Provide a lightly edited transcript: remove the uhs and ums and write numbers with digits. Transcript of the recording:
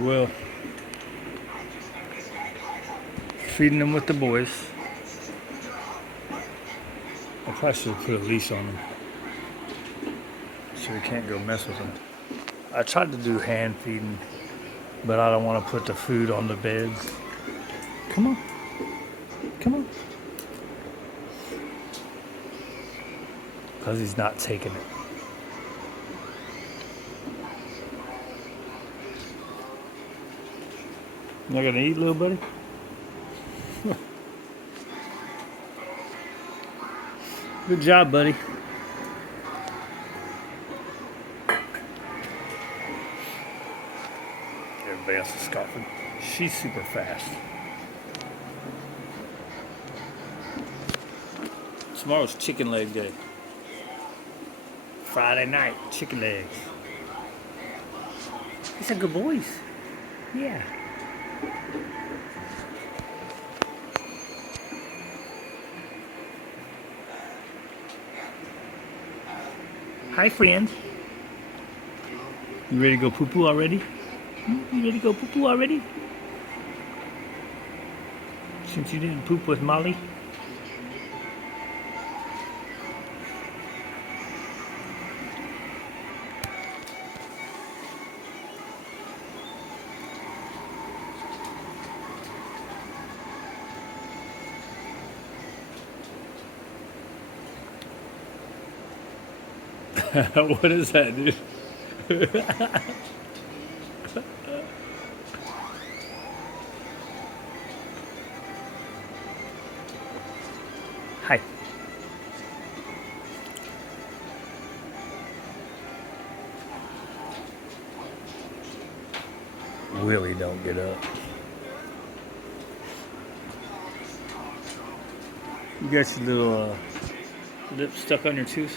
Well, feeding them with the boys. I probably should have put a leash on them so we can't go mess with them. I tried to do hand feeding, but I don't want to put the food on the beds. Come on. Come on. Because he's not taking it. You not gonna eat, little buddy? Good job, buddy. Everybody else is scoffing. She's super fast. Tomorrow's chicken leg day. Friday night, chicken legs. These are good boys. Yeah. Hi, friend. You ready to go poo-poo already? You ready to go poo-poo already? Since you didn't poop with Molly? What is that, dude? Hi. Willie, don't get up. You got your little lip stuck on your tooth?